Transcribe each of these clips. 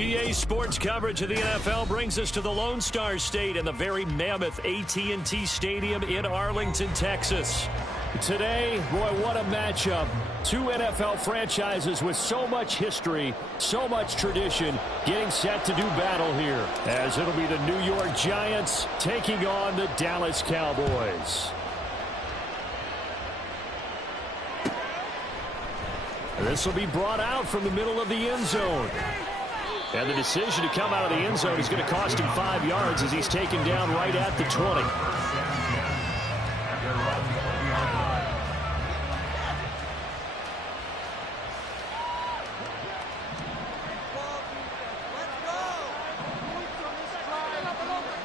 EA Sports coverage of the NFL brings us to the Lone Star State and the very mammoth AT&T Stadium in Arlington, Texas. Today, boy, what a matchup. Two NFL franchises with so much history, so much tradition, getting set to do battle here, as it'll be the New York Giants taking on the Dallas Cowboys. This will be brought out from the middle of the end zone. And the decision to come out of the end zone is going to cost him 5 yards as he's taken down right at the 20.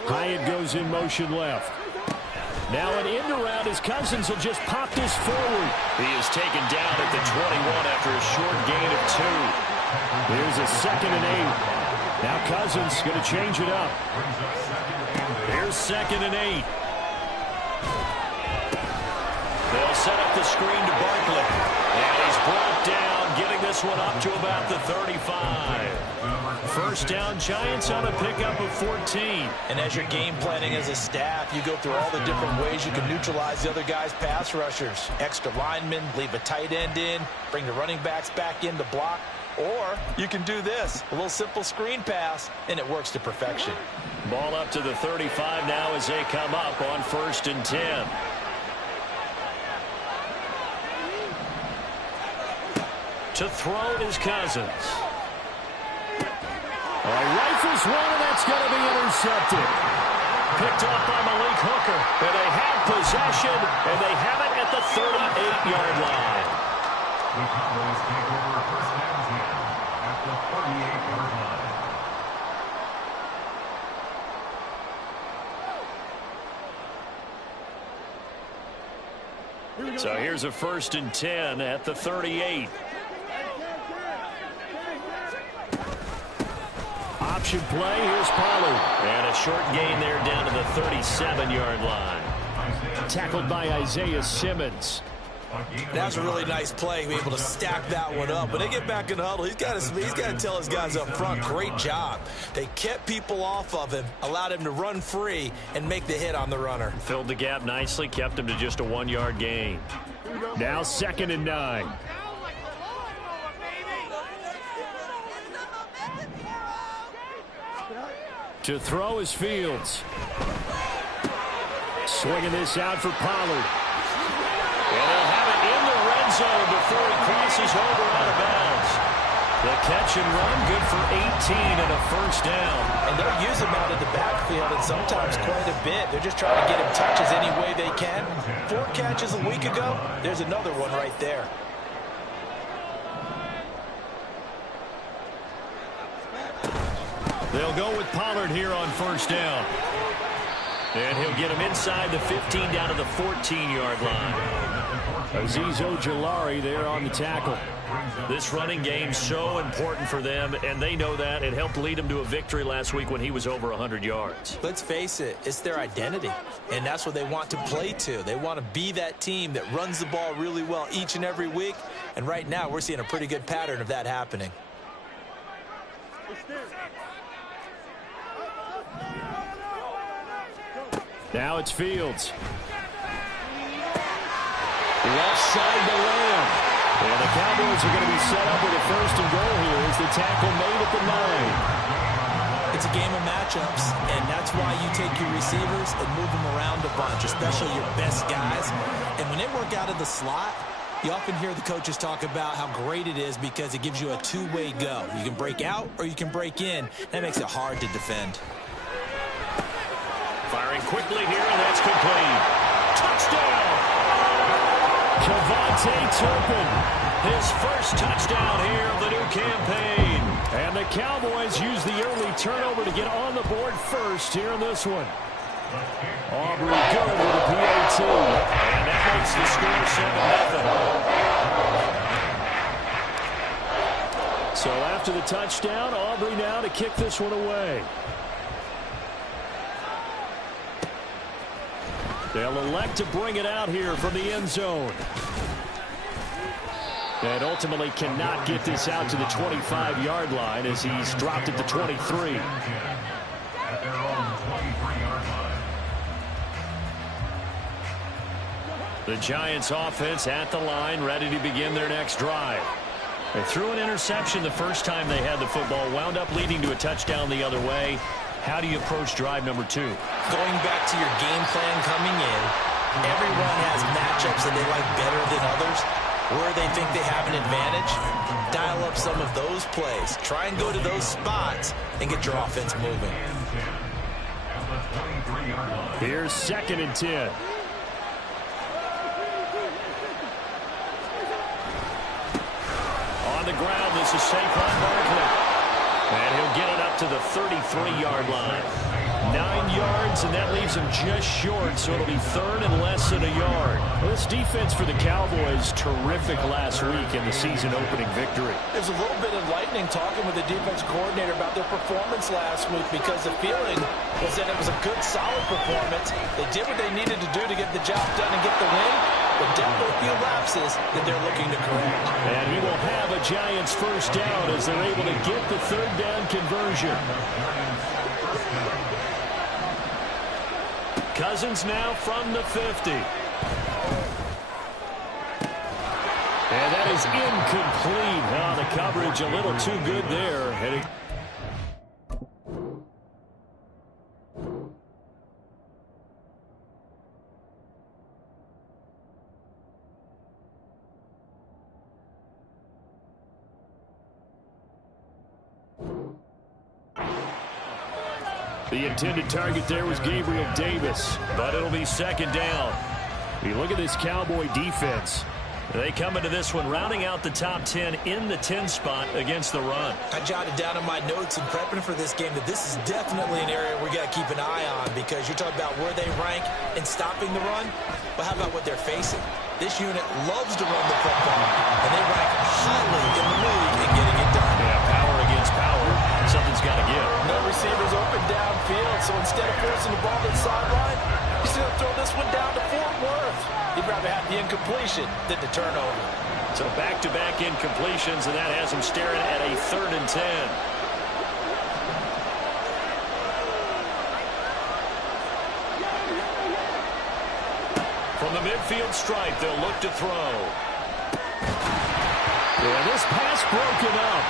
Hyatt goes in motion left. Now an end around as Cousins will just pop this forward. He is taken down at the 21 after a short gain of 2. Here's a 2nd and 8. Now Cousins going to change it up. Here's 2nd and 8. They'll set up the screen to Barkley. And he's brought down, getting this one up to about the 35. First down, Giants on a pickup of 14. And as you're game planning as a staff, you go through all the different ways you can neutralize the other guy's pass rushers. Extra linemen, leave a tight end in, bring the running backs back in to block. Or you can do this, a little simple screen pass, and it works to perfection. Ball up to the 35 now as they come up on 1st and 10. To throw is Cousins. Rifles one, and that's going to be intercepted. Picked off by Malik Hooker. And they have possession, and they have it at the 38-yard line. The Cowboys take over 1st and 10 at the 38-yard line. So here's a 1st and 10 at the 38. Option play, here's Pollard. And a short gain there down to the 37-yard line. Tackled by Isaiah Simmons. That's a really nice play, be able to stack that one up. When they get back in the huddle, he's got to tell his guys up front, great job. They kept people off of him, allowed him to run free, and make the hit on the runner. Filled the gap nicely, kept him to just a 1-yard gain. Now 2nd and 9. To throw is Fields. Swinging this out for Pollard. And they'll have it in the red zone before he crosses over out of bounds. The catch and run, good for 18 and a 1st down. And they'll use him out of the backfield, and sometimes quite a bit. They're just trying to get him touches any way they can. 4 catches a week ago, there's another one right there. They'll go with Pollard here on 1st down. And he'll get him inside the 15 down to the 14-yard line. Azeez Ojulari there on the tackle. This running game so important for them, and they know that. It helped lead them to a victory last week when he was over 100 yards. Let's face it, it's their identity, and that's what they want to play to. They want to be that team that runs the ball really well each and every week, and right now we're seeing a pretty good pattern of that happening. Now it's Fields. Left side to Lamb. And the Cowboys are going to be set up with a 1st and goal here as the tackle made at the 9. It's a game of matchups, and that's why you take your receivers and move them around a bunch, especially your best guys. And when they work out of the slot, you often hear the coaches talk about how great it is because it gives you a two-way go. You can break out or you can break in. That makes it hard to defend. Firing quickly here, and that's complete. Touchdown! Kevontae Turpin, his first touchdown here of the new campaign. And the Cowboys use the early turnover to get on the board first here in this one. Aubrey good with a PAT. And that makes the score 7-0. So after the touchdown, Aubrey now to kick this one away. They'll elect to bring it out here from the end zone. And ultimately cannot get this out to the 25-yard line as he's dropped it to 23. At their own 23-yard line. The Giants offense at the line, ready to begin their next drive. They threw an interception the first time they had the football, wound up leading to a touchdown the other way. How do you approach drive number 2? Going back to your game plan coming in, everyone has matchups that they like better than others, where they think they have an advantage. Dial up some of those plays. Try and go to those spots and get your offense moving. Here's 2nd and 10. On the ground, this is Saquon Barkley. And he'll get it up to the 33-yard line. 9 yards, and that leaves him just short, so it'll be 3rd and less than a yard. Well, this defense for the Cowboys, terrific last week in the season-opening victory. There's a little bit enlightening talking with the defense coordinator about their performance last week, because the feeling was that it was a good, solid performance. They did what they needed to do to get the job done and get the win, but definitely a few lapses that they're looking to correct. And he will have a Giants first down as they're able to get the 3rd down conversion. Cousins now from the 50. And that is incomplete. Oh, the coverage a little too good there. And the intended target there was Gabriel Davis, but it'll be 2nd down. You look at this Cowboy defense. They come into this one rounding out the top 10 in the 10 spot against the run. I jotted down in my notes in prepping for this game that this is definitely an area we got to keep an eye on, because you're talking about where they rank in stopping the run. But how about what they're facing? This unit loves to run the football, and they rank highly in the league in getting it done. Yeah, power against power. Something's got to give. No receivers open downfield, so instead of forcing the ball to the sideline, he's going to throw this one down to Fort Worth. He'd rather have the incompletion than the turnover. So back-to-back incompletions, and that has him staring at a 3rd and 10. From the midfield stripe, they'll look to throw. Yeah, this pass broken up.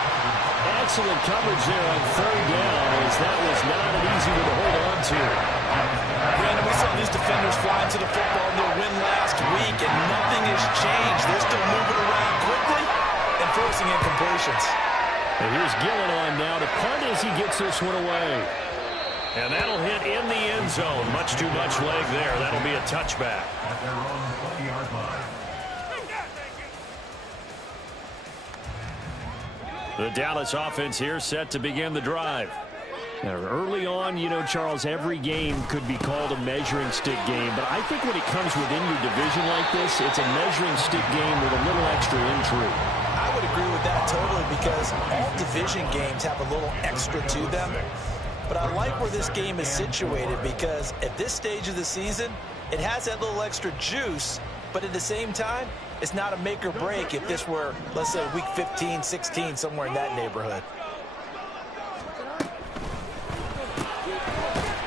Excellent coverage there on 3rd down, as that was not an easy one to hold on to. Brandon, we saw these defenders fly to the football in their win last week, and nothing has changed. They're still moving around quickly and forcing incompletions. And here's Gillen on now to punt as he gets this one away. And that'll hit in the end zone. Much too much leg there. That'll be a touchback. At their own 20-yard line. The Dallas offense here set to begin the drive. Now, early on, you know, Charles, every game could be called a measuring stick game. But I think when it comes within your division like this, it's a measuring stick game with a little extra intrigue. I would agree with that totally, because all division games have a little extra to them. But I like where this game is situated, because at this stage of the season, it has that little extra juice, but at the same time, it's not a make or break if this were, let's say, week 15, 16, somewhere in that neighborhood.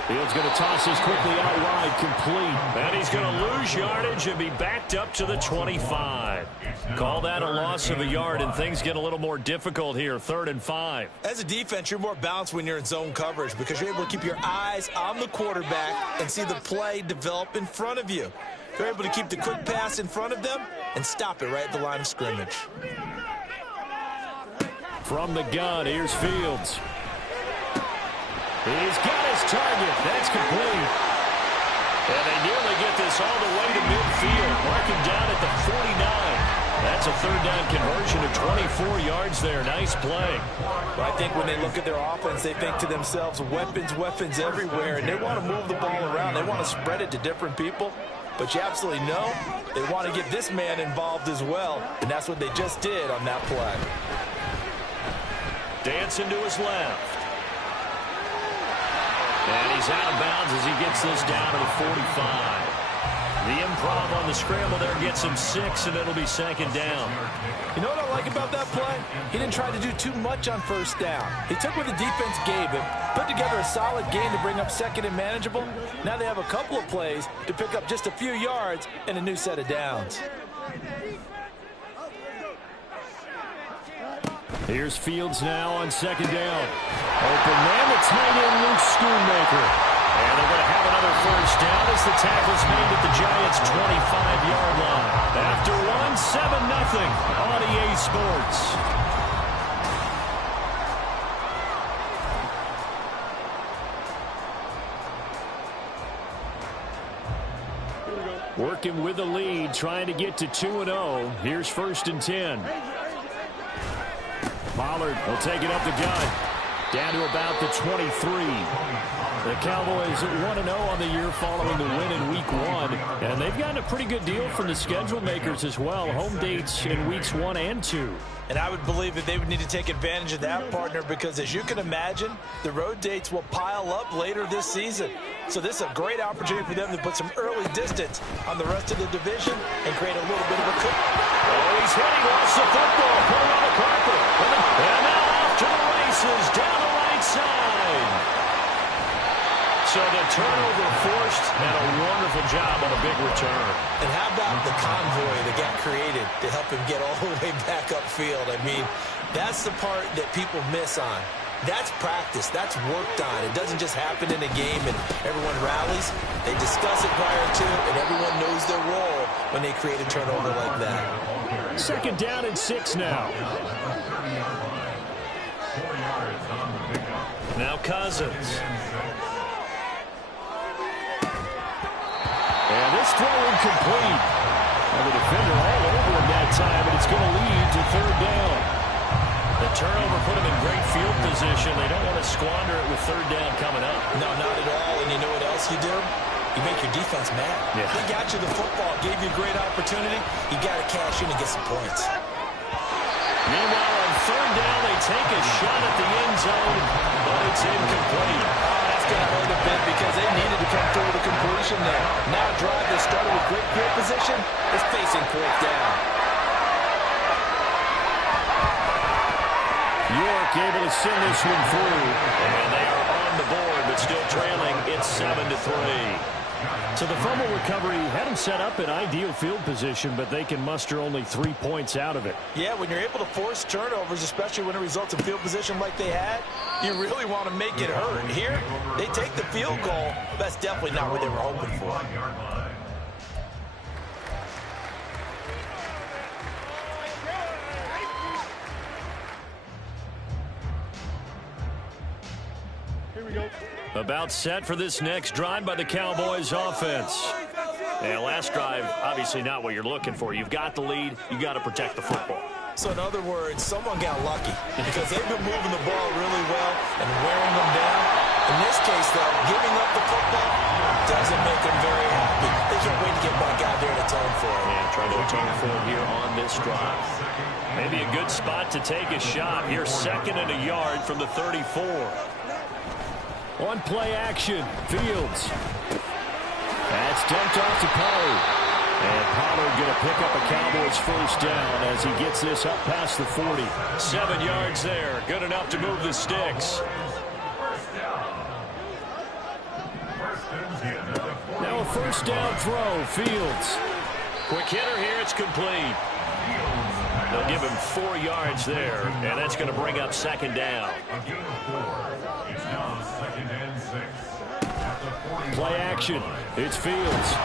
Fields going to toss this quickly out wide, complete. And he's going to lose yardage and be backed up to the 25. Call that a loss of a yard, and things get a little more difficult here, 3rd and 5. As a defense, you're more balanced when you're in zone coverage, because you're able to keep your eyes on the quarterback and see the play develop in front of you. You're able to keep the quick pass in front of them and stop it right at the line of scrimmage. From the gun, here's Fields. He's got his target. That's complete. And they nearly get this all the way to midfield. Marking down at the 49. That's a 3rd down conversion of 24 yards there. Nice play. But I think when they look at their offense, they think to themselves, weapons, weapons everywhere, and they want to move the ball around. They want to spread it to different people. But you absolutely know they want to get this man involved as well, and that's what they just did on that play. Dancing to his left. And he's out of bounds as he gets this down to the 45. The improv on the scramble there gets him 6, and it'll be second down. You know what I like about that play? He didn't try to do too much on first down. He took what the defense gave him, put together a solid game to bring up second and manageable. Now they have a couple of plays to pick up just a few yards and a new set of downs. Here's Fields now on second down. Open man, the tight end, Luke Schoonmaker. And they're going to have another first down as the tackle's made at the Giants' 25-yard line. After one, 7-0 on EA Sports. Working with the lead, trying to get to 2-0. Here's 1st and 10. Pollard will take it up the gut. Down to about the 23. The Cowboys 1-0 on the year following the win in Week 1. And they've gotten a pretty good deal from the schedule makers as well. Home dates in Weeks 1 and 2. And I would believe that they would need to take advantage of that, partner, because as you can imagine, the road dates will pile up later this season. So this is a great opportunity for them to put some early distance on the rest of the division and create a little bit of a cook. Oh, he's hitting, lost the football, pulled on the carpet. And now off to the races, down the right side. So the turnover forced, and a wonderful job on a big return. And how about the convoy that got created to help him get all the way back upfield? I mean, that's the part that people miss on. That's practice. That's worked on. It doesn't just happen in a game and everyone rallies. They discuss it prior to it, and everyone knows their role when they create a turnover like that. Second down and 6 now. Now Cousins. And this throw incomplete. Well, the defender all over him that time, and it's going to lead to 3rd down. The turnover put him in great field position. They don't want to squander it with 3rd down coming up. No, not at all. And you know what else you do? You make your defense mad. Yeah. They got you the football, gave you a great opportunity. You got to cash in and get some points. Meanwhile, on 3rd down, they take a shot at the end zone, but it's incomplete. That's going to hurt a bit because they needed to come through the completion there. Now a drive that started with great field position is facing 4th down. York able to send this one through, and they are on the board, but still trailing. It's 7-3. So the fumble recovery had them set up in ideal field position, but they can muster only 3 points out of it. Yeah, when you're able to force turnovers, especially when it results in field position like they had, you really want to make it hurt. Here, they take the field goal. That's definitely not what they were hoping for. About set for this next drive by the Cowboys offense. And last drive, obviously not what you're looking for. You've got the lead. You got to protect the football. So in other words, someone got lucky because they've been moving the ball really well and wearing them down. In this case, though, giving up the football doesn't make them very happy. They can't wait to get back out there and atone for it. Yeah, trying to atone for it here on this drive. Maybe a good spot to take a shot. Here, 2nd and a yard from the 34. On play action, Fields. That's dumped off to Pollard. And Pollard going to pick up a Cowboys first down as he gets this up past the 40. 7 yards there. Good enough to move the sticks. Now a first down throw, Fields. Quick hitter here, it's complete. They'll give him 4 yards there, and that's going to bring up 2nd down. Play action. It's Fields.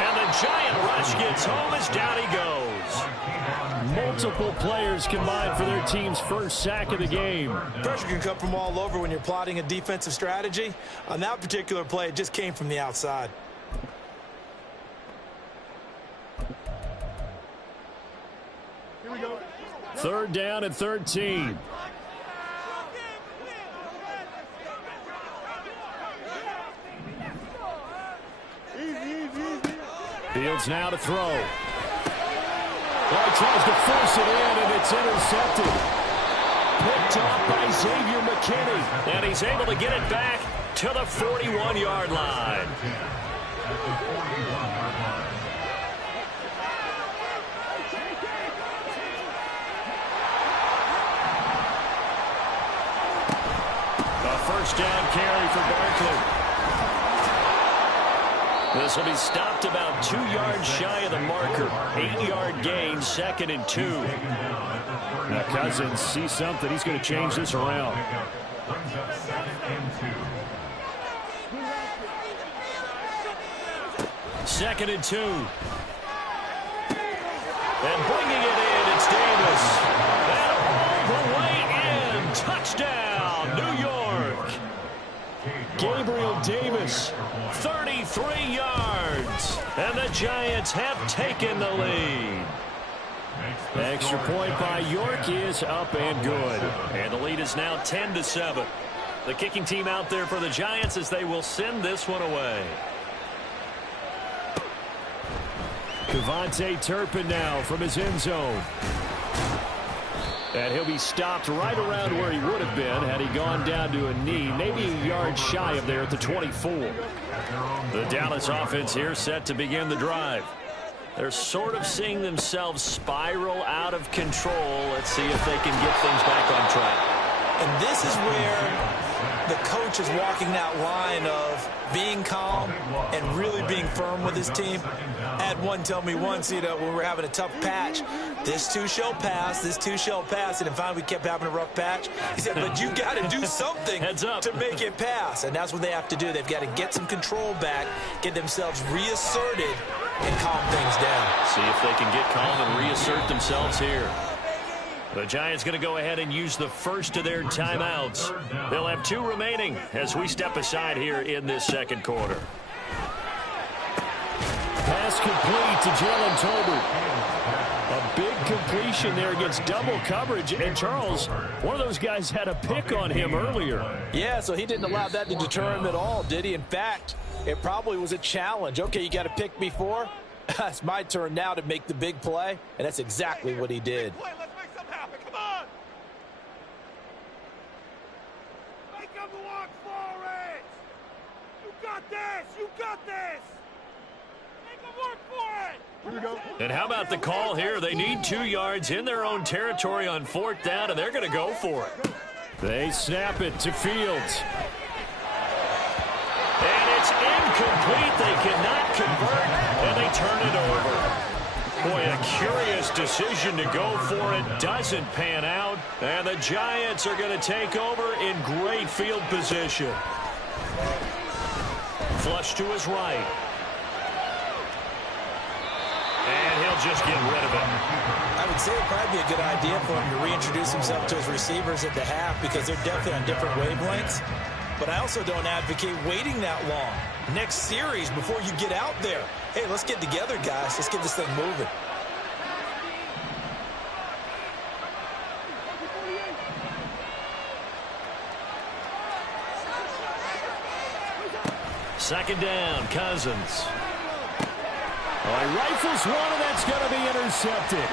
And the giant rush gets home as down he goes. Multiple players combined for their team's first sack of the game. Pressure can come from all over when you're plotting a defensive strategy. On that particular play, it just came from the outside. Here we go. 3rd down and 13. Fields now to throw. Well, he tries to force it in, and it's intercepted. Picked off by Xavier McKinney. And he's able to get it back to the 41-yard line. at the 41-yard line. A first down carry for Barkley. This will be stopped about 2 yards shy of the marker. 8-yard gain, 2nd and 2. Now Cousins sees something. He's going to change this around. Brings up 2nd and 2. 2nd and 2. And bringing it in, it's Davis. And all the way in. Touchdown, New York. Gabriel Davis, 33 yards. And the Giants have taken the lead. Extra point by York is up and good. And the lead is now 10-7. The kicking team out there for the Giants as they will send this one away. Devontae Turpin now from his end zone. And he'll be stopped right around where he would have been had he gone down to a knee, maybe a yard shy of there at the 24. The Dallas offense here set to begin the drive. They're sort of seeing themselves spiral out of control. Let's see if they can get things back on track. And this is where the coach is walking that line of being calm and really being firm with his team. I had one tell me once, when we were having a tough patch, this too shall pass, this too shall pass. And finally we kept having a rough patch. He said, but you got to do something to make it pass. And that's what they have to do. They've got to get some control back, get themselves reasserted, and calm things down. See if they can get calm and reassert themselves here. The Giants going to go ahead and use the first of their timeouts. They'll have 2 remaining as we step aside here in this second quarter. Pass complete to Jalen Tolbert. A big completion there against double coverage. And Charles, one of those guys had a pick on him earlier. Yeah, so he didn't allow that to deter him at all, did he? In fact, it probably was a challenge. Okay, you got to pick before. It's my turn now to make the big play, and that's exactly what he did. Let's make something happen. Come on. Make him walk for it. You got this. You got this. Make him work for it. Here we go. And how about the call here? They need 2 yards in their own territory on 4th down, and they're going to go for it. They snap it to Fields. And it's incomplete. They cannot convert, and they turn it over. Boy, a curious decision to go for it. Doesn't pan out, and the Giants are going to take over in great field position. Flush to his right. And he'll just get rid of it. I would say it'd probably be a good idea for him to reintroduce himself to his receivers at the half because they're definitely on different wavelengths. But I also don't advocate waiting that long. Next series before you get out there. Hey, let's get together, guys. Let's get this thing moving. Second down, Cousins. He rifles one, and that's going to be intercepted.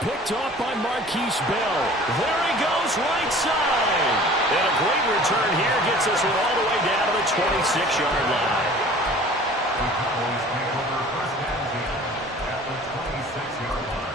Picked off by Marquise Bell. There he goes, right side. And a great return here gets us all the way down to the 26-yard line. The Cowboys take over first down here at the 26-yard line.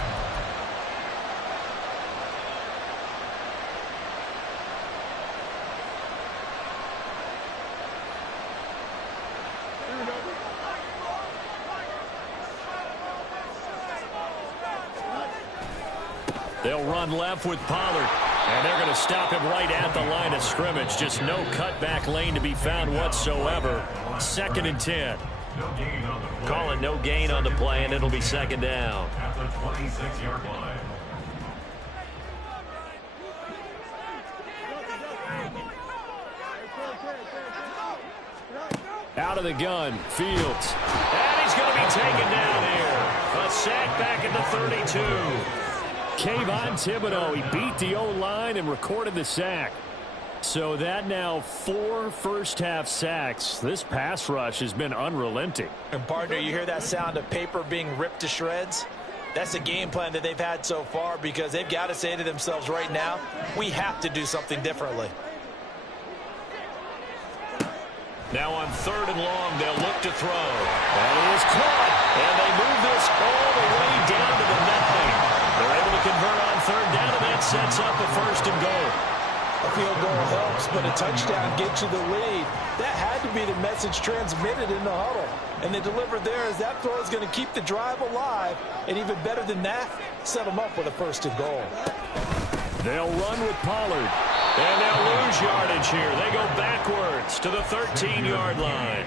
They'll run left with Pollard. And they're going to stop him right at the line of scrimmage. Just no cutback lane to be found whatsoever. 2nd and 10. Call it no gain on the play, and it'll be 2nd down. At the 26-yard line. Out of the gun, Fields. And he's going to be taken down here. A sack back at the 32. Kayvon Thibodeau, he beat the O-line and recorded the sack. So that now 4 first-half sacks. This pass rush has been unrelenting. And, partner, you hear that sound of paper being ripped to shreds? That's the game plan that they've had so far because they've got to say to themselves right now, we have to do something differently. Now on 3rd and long, they'll look to throw. That is caught. And they move this all the way down to the 9. They're able to convert on 3rd down, and that sets up a 1st and goal. A field goal helps, but a touchdown gets you the lead. That had to be the message transmitted in the huddle. And they delivered there as that throw is going to keep the drive alive. And even better than that, set them up with a 1st and goal. They'll run with Pollard. And they'll lose yardage here. They go backwards to the 13-yard line.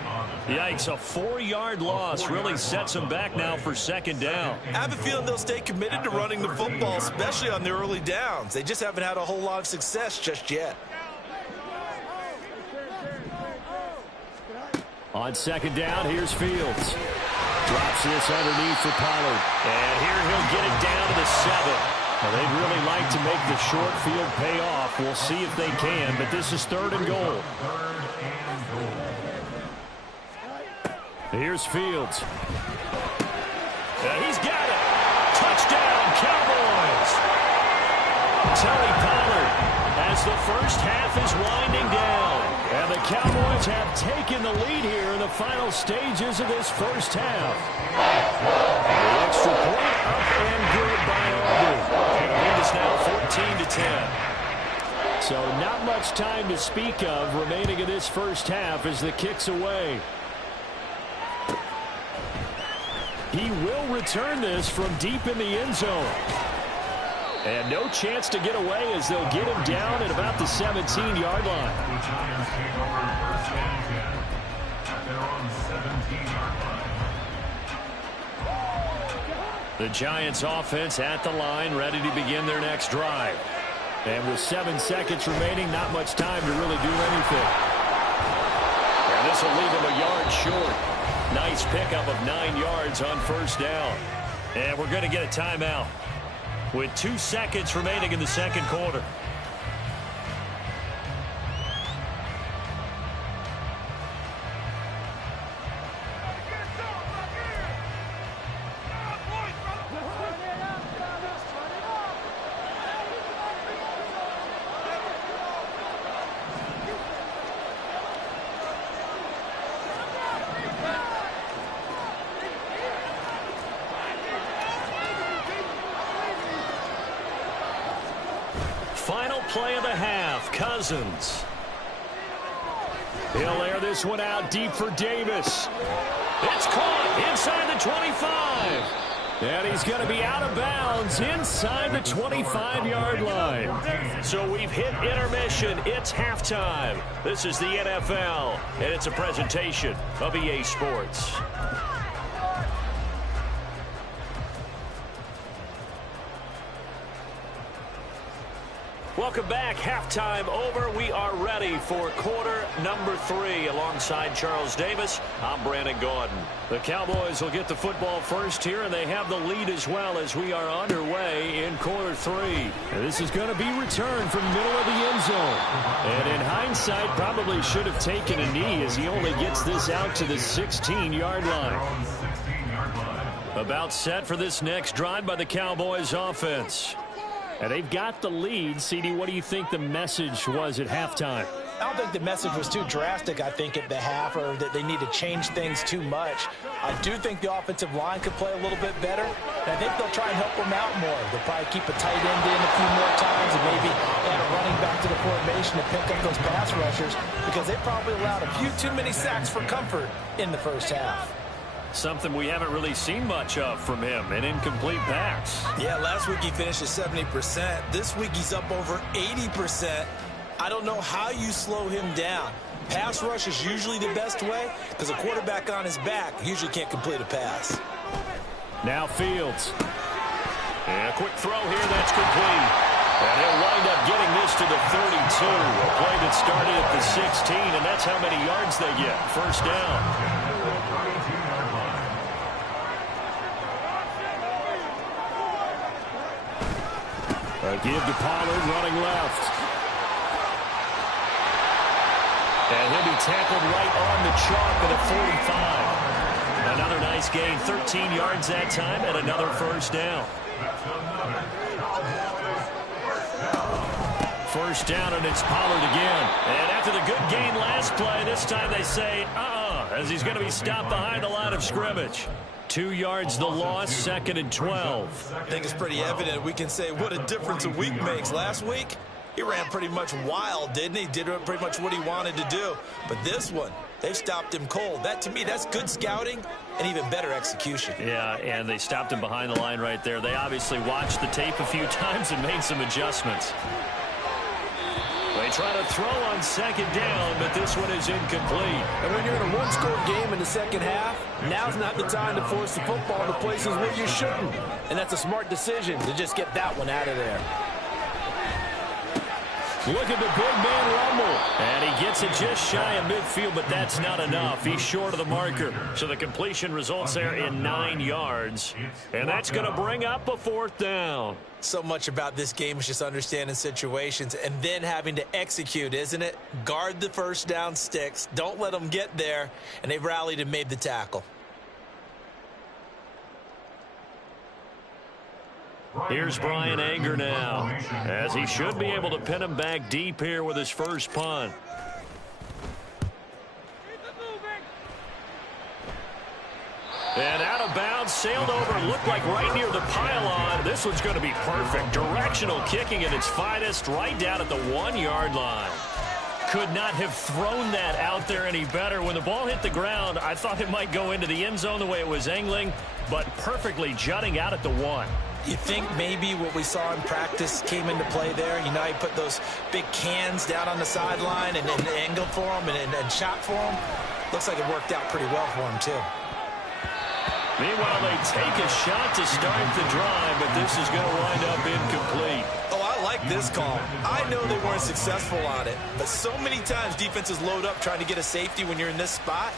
Yikes, a 4-yard loss really sets them back now for 2nd down. I have a feeling they'll stay committed to running the football, especially on the early downs. They just haven't had a whole lot of success just yet. On 2nd down, here's Fields. Drops this underneath for Pollard. And here he'll get it down to the 7. Well, they'd really like to make the short field pay off. We'll see if they can, but this is 3rd and goal. Here's Fields. He's got it. Touchdown, Cowboys. Tony Pollard as the first half is winding down. And the Cowboys have taken the lead here in the final stages of this first half. The extra point up and good by Aubrey. And the lead is now 14-10. So not much time to speak of remaining in this first half as the kick's away. He will return this from deep in the end zone. And no chance to get away as they'll get him down at about the 17-yard line. The Giants take over 1st and 10 at their own 17-yard line. The Giants offense at the line, ready to begin their next drive. And with 7 seconds remaining, not much time to really do anything. And this will leave him a yard short. Nice pickup of 9 yards on 1st down. And we're going to get a timeout with 2 seconds remaining in the 2nd quarter. Final play of the half, Cousins. He'll air this one out deep for Davis. It's caught inside the 25. And he's going to be out of bounds inside the 25-yard line. So we've hit intermission. It's halftime. This is the NFL, and it's a presentation of EA Sports. Welcome back. Halftime over. We are ready for quarter number 3. Alongside Charles Davis, I'm Brandon Gaudin. The Cowboys will get the football first here, and they have the lead as well as we are underway in quarter 3. And this is going to be returned from the middle of the end zone. And in hindsight, probably should have taken a knee as he only gets this out to the 16-yard line. About set for this next drive by the Cowboys offense. And they've got the lead. CD, what do you think the message was at halftime? I don't think the message was too drastic, I think, at the half, or that they need to change things too much. I do think the offensive line could play a little bit better. And I think they'll try and help them out more. They'll probably keep a tight end in a few more times and maybe add a running back to the formation to pick up those pass rushers, because they probably allowed a few too many sacks for comfort in the first half. Something we haven't really seen much of from him, an incomplete pass. Yeah, last week he finished at 70%. This week he's up over 80%. I don't know how you slow him down. Pass rush is usually the best way because a quarterback on his back usually can't complete a pass. Now Fields. And a quick throw here, that's complete. And he'll wind up getting this to the 32. A play that started at the 16, and that's how many yards they get. First down. A give to Pollard, running left. And he'll be tackled right on the chalk at a 45. Another nice gain, 13 yards that time, and another first down. first down, and it's Pollard again. And after the good gain last play, this time they say, as he's going to be stopped behind the line of scrimmage. 2 yards the loss, 2nd and 12. I think it's pretty evident. We can say what a difference a week makes. Last week, he ran pretty much wild, didn't he? Did pretty much what he wanted to do. But this one, they've stopped him cold. That, to me, that's good scouting and even better execution. Yeah, and they stopped him behind the line right there. They obviously watched the tape a few times and made some adjustments. They try to throw on 2nd down, but this one is incomplete. And when you're in a one-score game in the second half, now's not the time to force the football to places where you shouldn't. And that's a smart decision to just get that one out of there. Look at the big man rumble. And he gets it just shy of midfield, but that's not enough. He's short of the marker. So the completion results there in 9 yards. And that's going to bring up a 4th down. So much about this game is just understanding situations and then having to execute, isn't it? Guard the first down sticks. Don't let them get there. And they've rallied and made the tackle. Here's Brian Anger now, as he should be able to pin him back deep here with his first punt. And out of bounds, sailed over, looked like right near the pylon. This one's going to be perfect. Directional kicking at its finest, right down at the 1-yard line. Could not have thrown that out there any better. When the ball hit the ground, I thought it might go into the end zone the way it was angling, but perfectly jutting out at the 1. You think maybe what we saw in practice came into play there? You know, he put those big cans down on the sideline and angled for him and shot for him. Looks like it worked out pretty well for him, too. Meanwhile, they take a shot to start the drive, but this is going to wind up incomplete. Oh, I like this call. I know they weren't successful on it, but so many times defenses load up trying to get a safety when you're in this spot.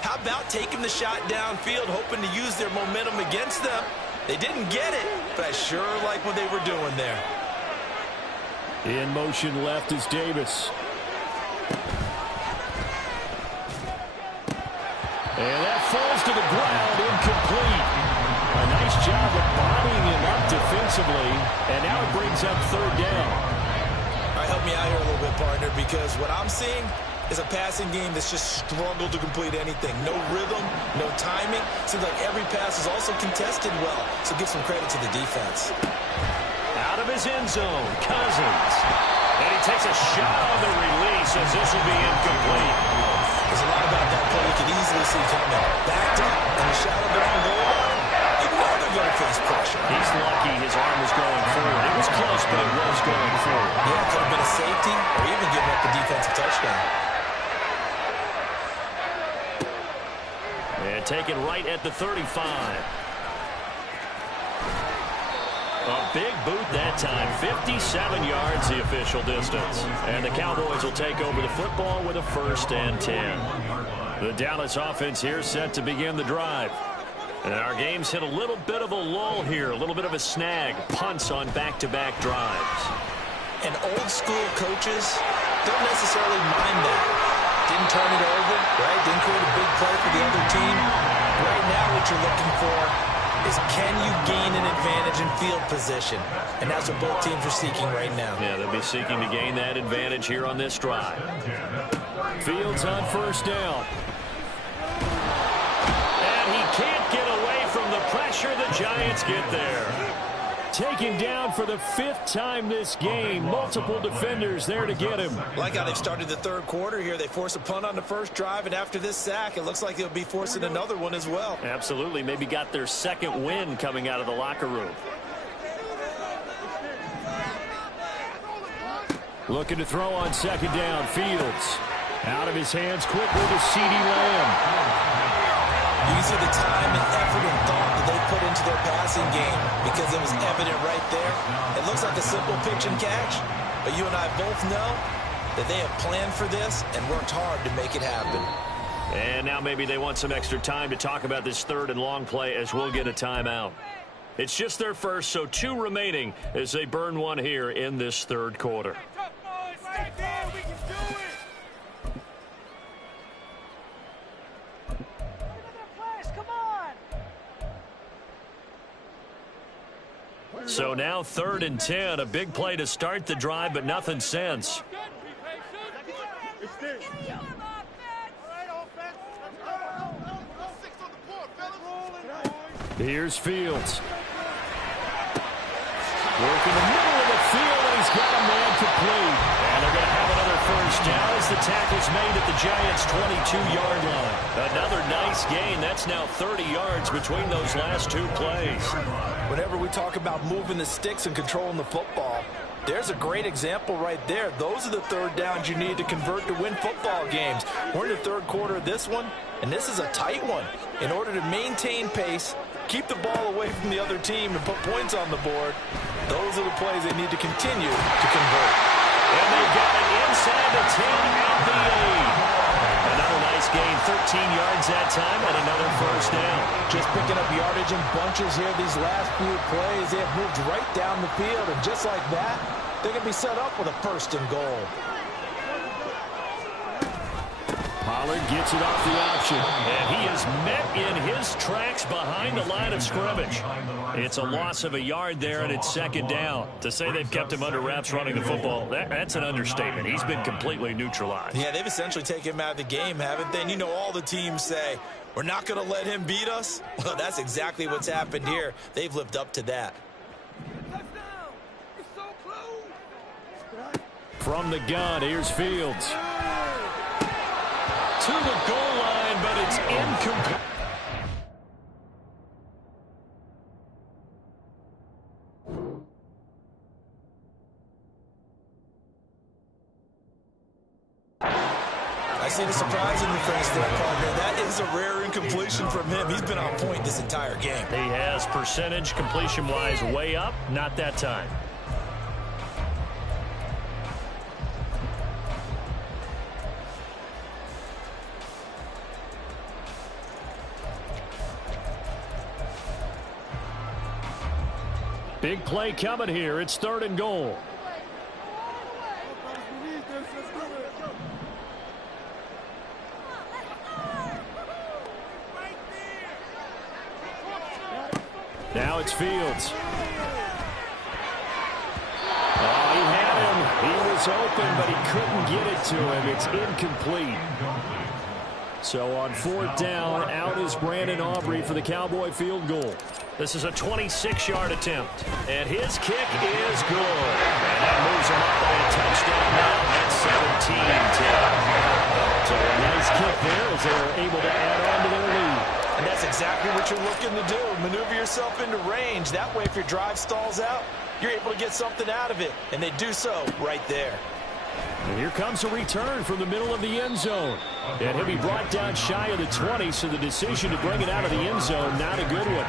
How about taking the shot downfield, hoping to use their momentum against them? They didn't get it, but I sure like what they were doing there. In motion left is Davis. And that falls to the ground, incomplete. A nice job of bodying him up defensively, and now it brings up 3rd down. All right, help me out here a little bit, partner, because what I'm seeing is a passing game that's just struggled to complete anything. No rhythm, no timing. Seems like every pass is also contested well, so give some credit to the defense. Out of his end zone, Cousins. And he takes a shot on the release as this will be incomplete. There's a lot about that play you can easily see coming. Backed up in the shallow down goal line. You know they're going to face pressure. He's lucky his arm was going forward. It was close, but it was going forward. Yeah, it could have been a safety or even giving up the defensive touchdown. And taken right at the 35. A big boot that time. 57 yards the official distance. And the Cowboys will take over the football with a 1st and 10. The Dallas offense here set to begin the drive. And our game's hit a little bit of a lull here. A little bit of a snag. Punts on back-to-back drives. And old school coaches don't necessarily mind that. Didn't turn it over, right? Didn't create a big play for the other team. Right now what you're looking for is can you gain an advantage in field position? And that's what both teams are seeking right now. Yeah, they'll be seeking to gain that advantage here on this drive. Fields on 1st down. And he can't get away from the pressure. The Giants get there. Taken down for the 5th time this game. Multiple defenders there to get him. Like how they've started the 3rd quarter here. They force a punt on the first drive, and after this sack, it looks like they'll be forcing another one as well. Absolutely. Maybe got their 2nd win coming out of the locker room. Looking to throw on 2nd down. Fields. Out of his hands quickly to CeeDee Lamb. You can see the time and effort and thought that they put into their passing game because it was evident right there. It looks like a simple pitch and catch, but you and I both know that they have planned for this and worked hard to make it happen. And now maybe they want some extra time to talk about this 3rd and long play as we'll get a timeout. It's just their first, so 2 remaining as they burn one here in this 3rd quarter. So now 3rd and 10, a big play to start the drive, but nothing since. Here's Fields. Working the middle of the field, and he's got a man complete. And they're going to have another first down as the tackle's made at the Giants' 22-yard line. Another nice gain. That's now 30 yards between those last 2 plays. Whenever we talk about moving the sticks and controlling the football, there's a great example right there. Those are the 3rd downs you need to convert to win football games. We're in the 3rd quarter of this one, and this is a tight one. In order to maintain pace, keep the ball away from the other team, and put points on the board, those are the plays they need to continue to convert. And they've got it inside the 10 and the 8. Another nice gain, 13 yards that time, and another first down. Just picking up yardage in bunches here these last few plays. They have moved right down the field, and just like that, they can be set up with a 1st and goal. Pollard gets it off the option, and he is met in his tracks behind the line of scrimmage. It's a loss of a yard there, and it's 2nd down. To say they've kept him under wraps running the football, that's an understatement. He's been completely neutralized. Yeah, they've essentially taken him out of the game, haven't they? And you know all the teams say, we're not going to let him beat us. Well, that's exactly what's happened here. They've lived up to that. From the gun, here's Fields. To the goal line, but it's incomplete. I see the surprise in your face there, partner. That is a rare incompletion from him. He's been on point this entire game. He has percentage completion-wise way up, not that time. Big play coming here. It's 3rd and goal. Now it's Fields. Oh, he had him. He was open, but he couldn't get it to him. It's incomplete. So on 4th down, out is Brandon Aubrey for the Cowboy field goal. This is a 26-yard attempt, and his kick is good. And that moves him up by a touchdown now at 17-10. So a nice kick there as they're able to add on to their lead. And that's exactly what you're looking to do. Maneuver yourself into range. That way, if your drive stalls out, you're able to get something out of it. And they do so right there. And here comes a return from the middle of the end zone. And he'll be brought down shy of the 20, so the decision to bring it out of the end zone, not a good one.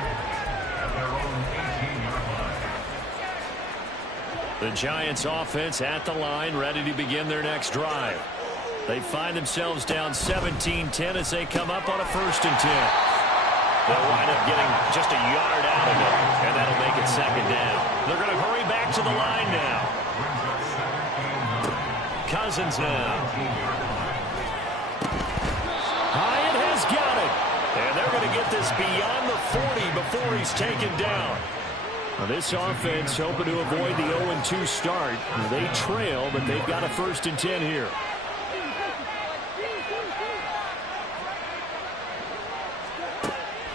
The Giants offense at the line, ready to begin their next drive. They find themselves down 17-10 as they come up on a 1st and 10. They'll wind up getting just a yard out of it, and that'll make it 2nd down. They're going to hurry back to the line now. Cousins now. Hyatt has got it. And they're going to get this beyond the 40 before he's taken down. Now this offense hoping to avoid the 0-2 start. They trail, but they've got a 1st and 10 here.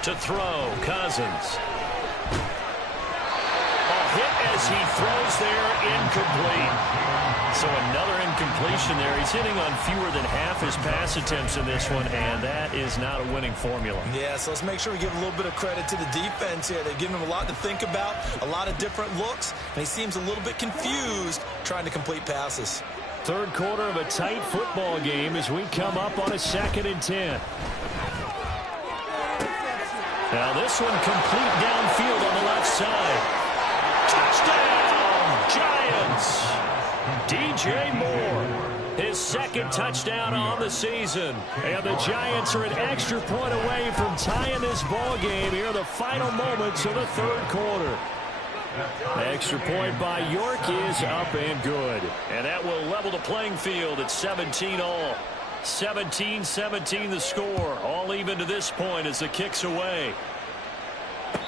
To throw, Cousins. A hit as he throws there, incomplete. So another incompletion there. He's hitting on fewer than half his pass attempts in this one, and that is not a winning formula. Yeah, so let's make sure we give a little bit of credit to the defense here. They've given him a lot to think about, a lot of different looks, and he seems a little bit confused trying to complete passes. 3rd quarter of a tight football game as we come up on a 2nd and 10. Now this one complete downfield on the left side. Touchdown, Giants! DJ Moore, his 2nd touchdown on the season. And the Giants are an extra point away from tying this ball game here in the final moments of the 3rd quarter. Extra point by York is up and good. And that will level the playing field at 17-all. 17-17 the score. All even to this point as the kick's away.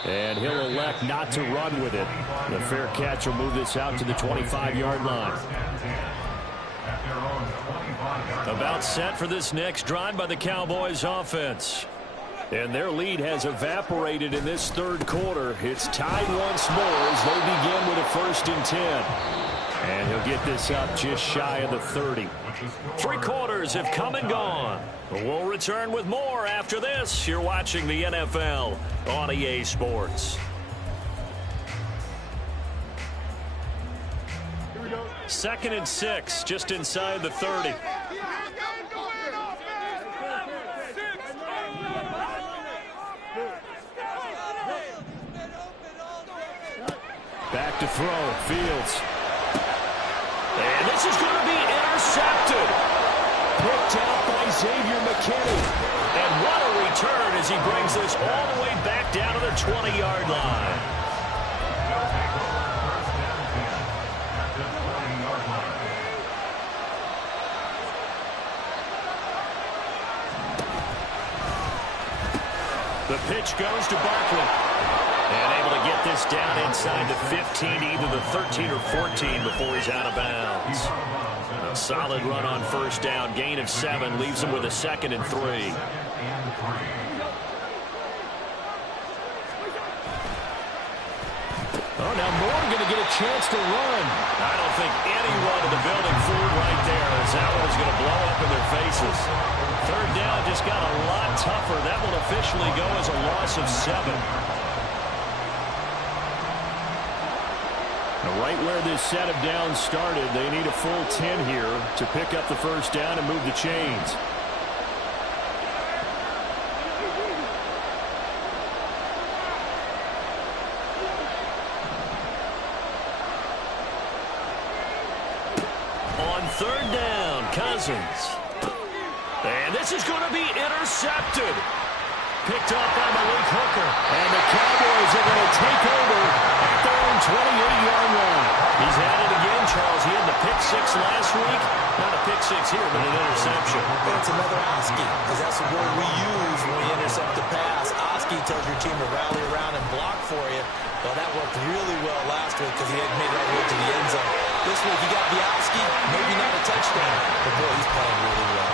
And he'll elect not to run with it. The fair catch will move this out to the 25-yard line. About set for this next drive by the Cowboys offense. And their lead has evaporated in this third quarter. It's tied once more as they begin with a 1st and 10. And he'll get this up just shy of the 30. 3 quarters have come and gone. We'll return with more after this. You're watching the NFL on EA Sports. Second and 6, just inside the 30. Back to throw, Fields. And this is going to be intercepted. Picked out by Xavier McKinney. And what a return as he brings this all the way back down to the 20-yard line. The pitch goes to Barkley. And able to get this down inside the 15, either the 13 or 14 before he's out of bounds. A solid run on first down. Gain of 7 leaves him with a 2nd and 3. Oh, now Moore going to get a chance to run. I don't think anyone in the building fooled right there as that one's going to blow up in their faces. Third down just got a lot tougher. That will officially go as a loss of 7. Right where this set of downs started, they need a full 10 here to pick up the first down and move the chains. On third down, Cousins. And this is going to be intercepted. Picked off by Malik Hooker. And the Cowboys are going to take over at their own 28-yard line. He's had it again, Charles. He had the pick 6 last week. Not a pick 6 here, but an interception. It's another Oski, because that's the word we use when we intercept the pass. Oski tells your team to rally around and block for you. Well, that worked really well last week because he had made it all the way to the end zone. This week, you got Bialski, maybe not a touchdown, but boy, he's playing really well.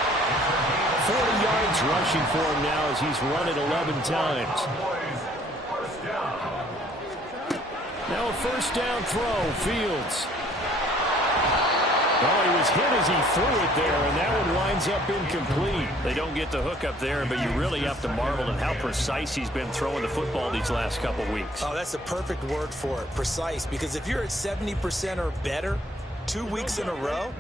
40 yards rushing for him now as he's run it 11 times. Now a first down throw, Fields. Oh, he was hit as he threw it there, and that one winds up incomplete. They don't get the hook up there, but you really have to marvel at how precise he's been throwing the football these last couple weeks. Oh, that's the perfect word for it, precise, because if you're at 70% or better 2 weeks in a row,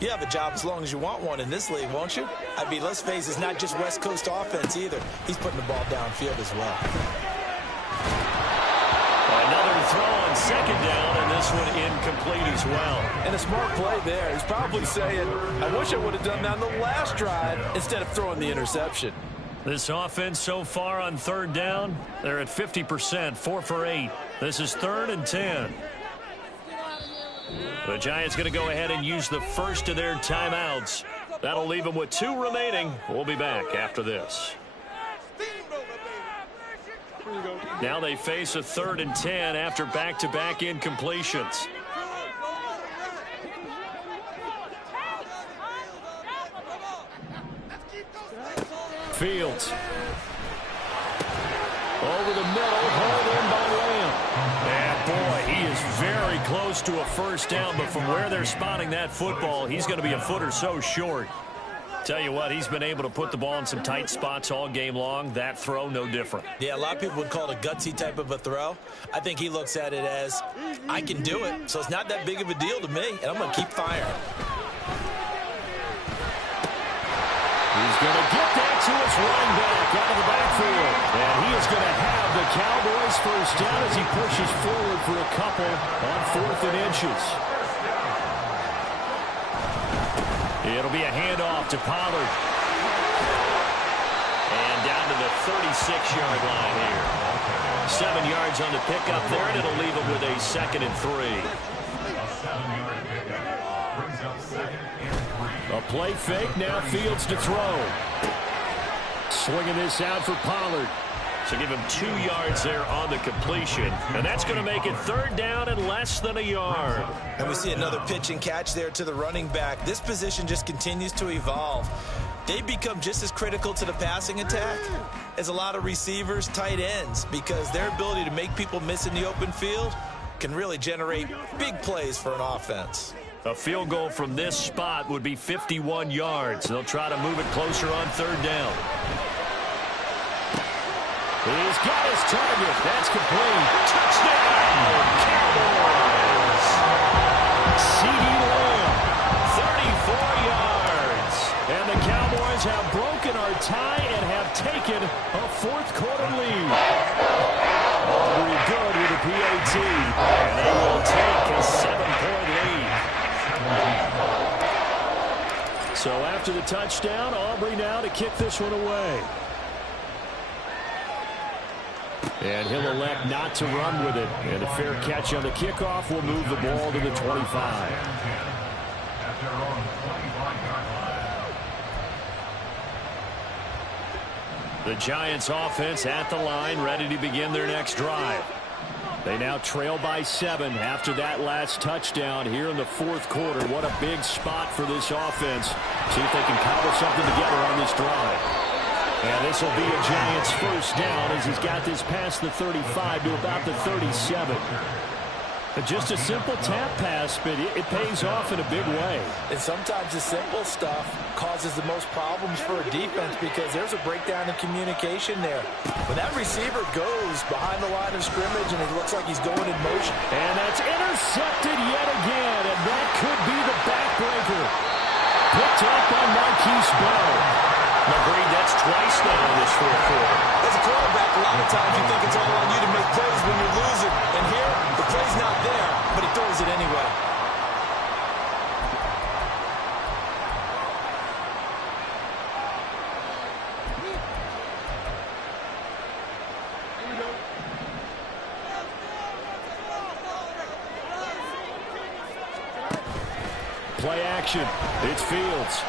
you have a job as long as you want one in this league, won't you? I mean, let's face it, it's not just West Coast offense either. He's putting the ball downfield as well. Another throw on second down, and this one incomplete as well. And a smart play there. He's probably saying, I wish I would have done that on the last drive instead of throwing the interception. This offense so far on third down, they're at 50%, 4 for 8. This is 3rd and 10. The Giants going to go ahead and use the first of their timeouts. That'll leave them with 2 remaining. We'll be back after this. Now they face a 3rd and 10 after back-to-back incompletions. Fields. Over the middle, hauled in by Lamb. And boy, he is very close to a first down, but from where they're spotting that football, he's going to be a foot or so short. Tell you what, he's been able to put the ball in some tight spots all game long. That throw, no different. Yeah, a lot of people would call it a gutsy type of a throw. I think he looks at it as, I can do it, so it's not that big of a deal to me, and I'm going to keep firing. He's going to get that to his running back out of the backfield. And he is going to have the Cowboys first down as he pushes forward for a couple on 4th and inches. It'll be a handoff to Pollard. And down to the 36-yard line here. 7 yards on the pickup there, and it'll leave him with a 2nd and 3. A play fake, now Fields to throw. Swinging this out for Pollard. So give him 2 yards there on the completion. And that's going to make it 3rd down and less than a yard. And we see another pitch and catch there to the running back. This position just continues to evolve. They become just as critical to the passing attack as a lot of receivers, tight ends, because their ability to make people miss in the open field can really generate big plays for an offense. A field goal from this spot would be 51 yards. They'll try to move it closer on 3rd down. He's got his target. That's complete. Touchdown, Cowboys. C.D. Lamb, 34 yards. And the Cowboys have broken our tie and have taken a 4th quarter lead. Aubrey good with a PAT. And they will take a 7-point lead. So after the touchdown, Aubrey now to kick this one away. And he'll elect not to run with it. And a fair catch on the kickoff will move the ball to the 25. The Giants offense at the line, ready to begin their next drive. They now trail by 7 after that last touchdown here in the 4th quarter. What a big spot for this offense. See if they can cobble something together on this drive. And this will be a Giants 1st down as he's got this past the 35 to about the 37. But just a simple tap pass, but it pays off in a big way. And sometimes the simple stuff causes the most problems for a defense because there's a breakdown in communication there. When that receiver goes behind the line of scrimmage and it looks like he's going in motion. And that's intercepted yet again, and that could be the backbreaker. Picked up by Marquise Bell. Agreed, that's twice now in this 4th quarter. As a quarterback, a lot of times you think it's all on you to make plays when you're losing. And here, the play's not there, but he throws it anyway. Play action. It's Fields.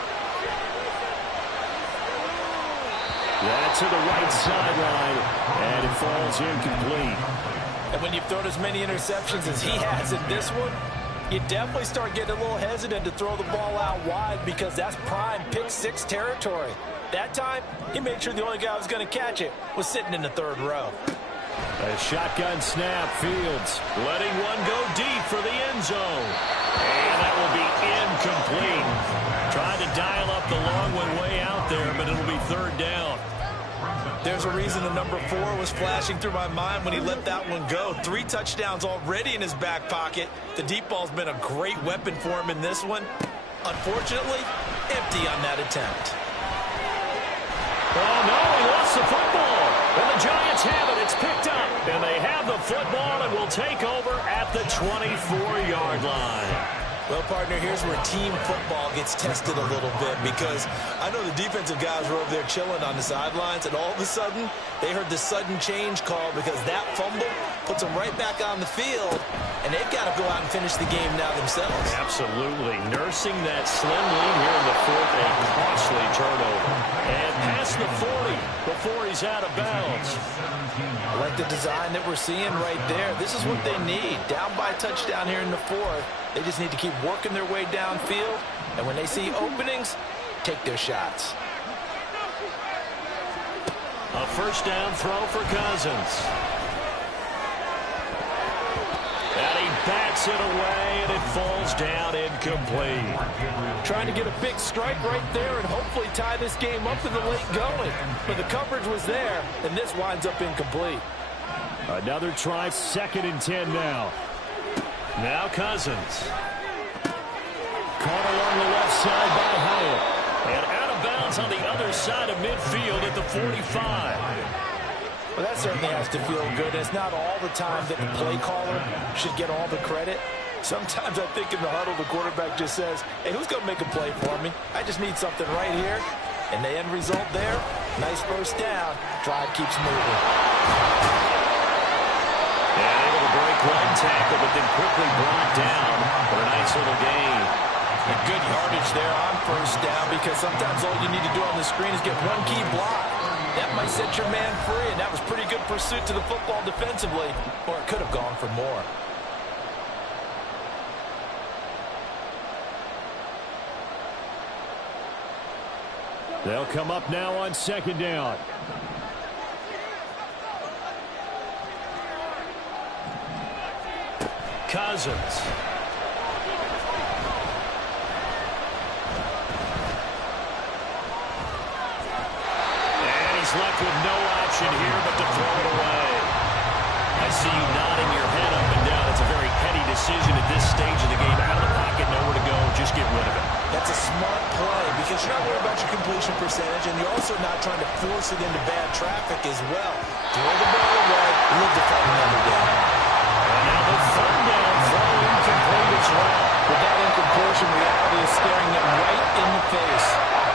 That to the right sideline, and it falls incomplete. And when you've thrown as many interceptions as he has in this one, you definitely start getting a little hesitant to throw the ball out wide because that's prime pick 6 territory. That time, he made sure the only guy who was going to catch it was sitting in the 3rd row. A shotgun snap, Fields letting one go deep for the end zone. And that will be incomplete. Trying to dial up the long one way out there, but it'll be 3rd down. There's a reason the number 4 was flashing through my mind when he let that one go. 3 touchdowns already in his back pocket. The deep ball's been a great weapon for him in this one. Unfortunately, empty on that attempt. Oh, no, he lost the football. And the Giants have it. It's picked up. And they have the football and will take over at the 24-yard line. Well, partner, here's where team football gets tested a little bit because I know the defensive guys were over there chilling on the sidelines, and all of a sudden, they heard the sudden change call because that fumble puts them right back on the field, and they've got to go out and finish the game now themselves. Absolutely. Nursing that slim lead here in the 4th, a costly turnover. And past the 40 before he's out of bounds. I like the design that we're seeing right there. This is what they need. Down by a touchdown here in the 4th. They just need to keep working their way downfield. And when they see openings, take their shots. A 1st down throw for Cousins. And he bats it away, and it falls down incomplete. Trying to get a big strike right there and hopefully tie this game up in the late going. But the coverage was there, and this winds up incomplete. Another try, 2nd and 10 now. Now Cousins. Caught along the left side by Hyatt. And out of bounds on the other side of midfield at the 45. Well, that certainly has to feel good. It's not all the time that the play caller should get all the credit. Sometimes I think in the huddle, the quarterback just says, hey, who's going to make a play for me? I just need something right here. And the end result there, nice 1st down. Drive keeps moving. And able to break one tackle, but then quickly brought down for a nice little gain. And good yardage there on 1st down because sometimes all you need to do on the screen is get one key block. That might set your man free, and that was pretty good pursuit to the football defensively, or it could have gone for more. They'll come up now on second down. Cousins. And he's left with no option here but to throw it away. I see you nodding your head up and down. It's a very heady decision at this stage of the game. Out of the pocket, nowhere to go. Just get rid of it. That's a smart play because you're not worried about your completion percentage, and you're also not trying to force it into bad traffic as well. Throw the ball away, live to fight another day. And now the third down throw incomplete as well. With that incompletion, reality is staring them right in the face.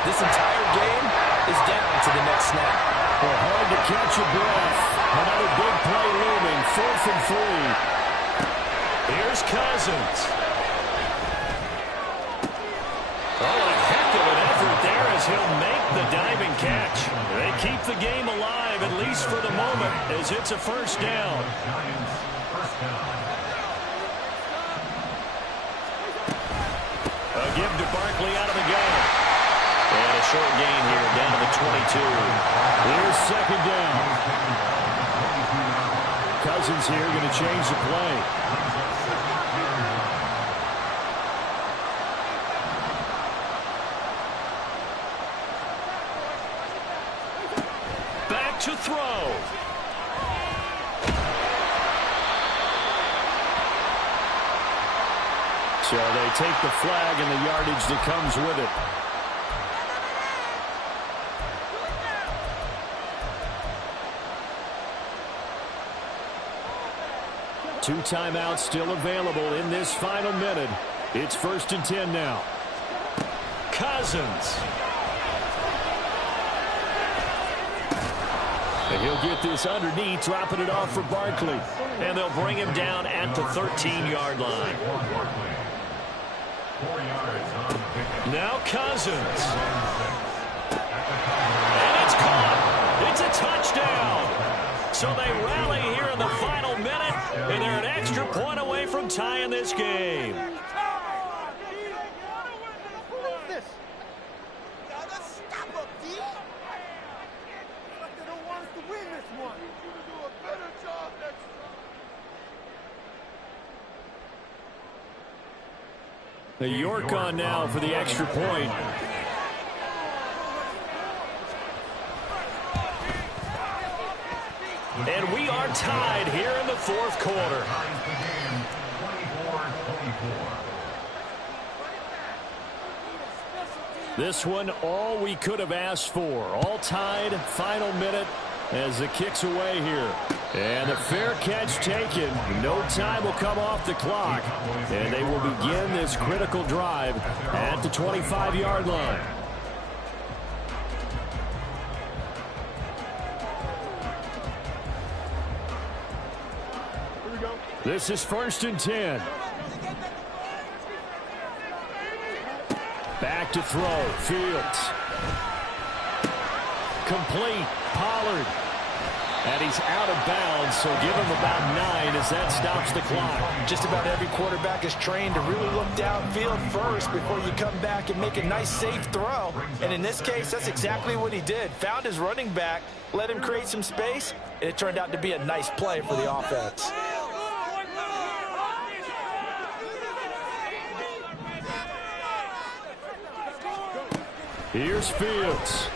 This entire game is down to the next snap. Well, hard to catch your breath. Another big play looming, 4th and 3. Here's Cousins. Oh, a heck of an effort there as he'll make the diving catch. They keep the game alive, at least for the moment, as it's a first down. A give to Barkley out of the gun. And a short gain here, down to the 22. Here's second down. Cousins here going to change the play. Back to throw. So they take the flag and the yardage that comes with it. Two timeouts still available in this final minute. It's 1st and 10 now. Cousins. And he'll get this underneath, dropping it off for Barkley. And they'll bring him down at the 13-yard line. Now Cousins. And it's caught. It's a touchdown. So they rally here in the final minute, and they're an extra point away from tying this game. The York on now for the extra point. And we are tied here in the 4th quarter. This one, all we could have asked for. All tied, final minute as the kick's away here. And a fair catch taken. No time will come off the clock. And they will begin this critical drive at the 25-yard line. This is 1st and 10. Back to throw. Fields. Complete. Pollard. And he's out of bounds, so give him about 9 as that stops the clock. Just about every quarterback is trained to really look downfield first before you come back and make a nice, safe throw. And in this case, that's exactly what he did. Found his running back, let him create some space, and it turned out to be a nice play for the offense. Here's Fields.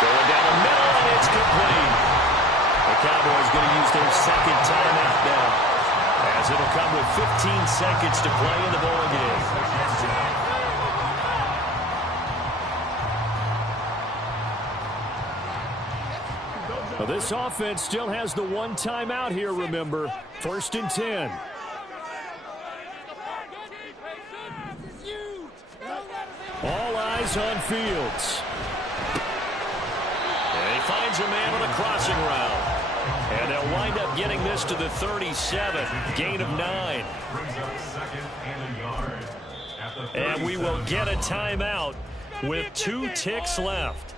Going down the middle, and it's complete. The Cowboys going to use their second timeout now, as it'll come with 15 seconds to play in the ball game. Well, this offense still has the one timeout here, remember. 1st and 10. All eyes on Fields. And he finds a man on a crossing route. And they'll wind up getting this to the 37. Gain of 9. And we will get a timeout with 2 ticks left.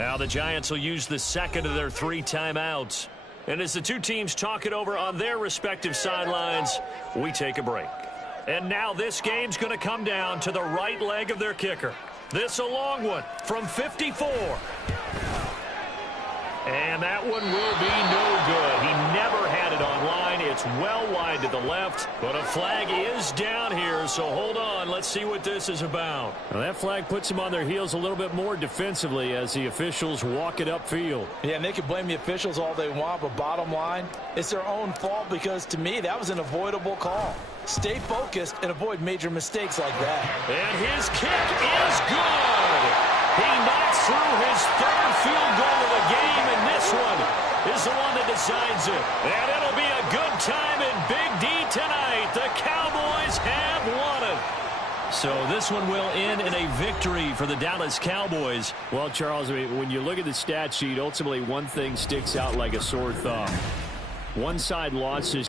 Now the Giants will use the second of their 3 timeouts. And as the two teams talk it over on their respective sidelines, we take a break. And now this game's going to come down to the right leg of their kicker. This a long one from 54. And that one will be no good. He never had it on line. It's well wide to the left, but a flag is down here, so hold on. Let's see what this is about. Now that flag puts them on their heels a little bit more defensively as the officials walk it upfield. Yeah, and they can blame the officials all they want, but bottom line, it's their own fault because, to me, that was an avoidable call. Stay focused and avoid major mistakes like that. And his kick is good. He knocks through his 3rd field goal of the game, and this one is the one that decides it. And it'll be a good time in Big D tonight. The Cowboys have won it. So this one will end in a victory for the Dallas Cowboys. Well, Charles, I mean, when you look at the stat sheet, ultimately one thing sticks out like a sore thumb. One side lost his